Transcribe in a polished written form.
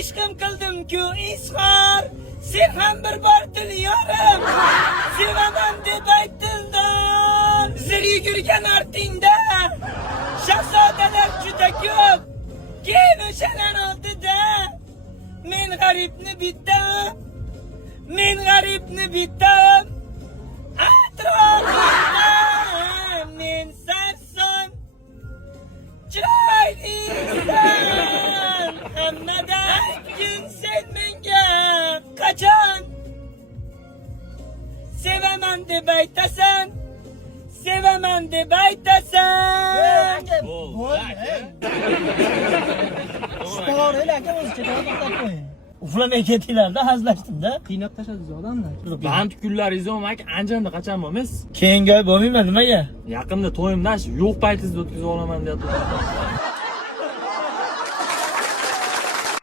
ishqim qildim-ku izhor, sen ham bir bor tiliyorum. Sevaman deb aytildim. Zir yugurgan ortingda shahzodalar juda ko'p. Keyin o'shalar oldida men g'aribni bitdim. Men g'aribni bitdim. Atrofimda men sarson. Chiroylisan. Hammadan aytgin sen menga qachon? Sevaman deb aytasan. Sevaman deb aytasan. Shpag'or aka o'zicha to'xtab qo'ying. Uxlamay ketinglar-da, hazlashdim-da. Qiynab tashladi odamlar. Band kunlaringiz mak anjanda qachon bo'lmiz? Keyingi oy bo'lmayman, nimaga? Yaqinda to'yimda yo'q paytingizda o'tkazib olaman deyapti.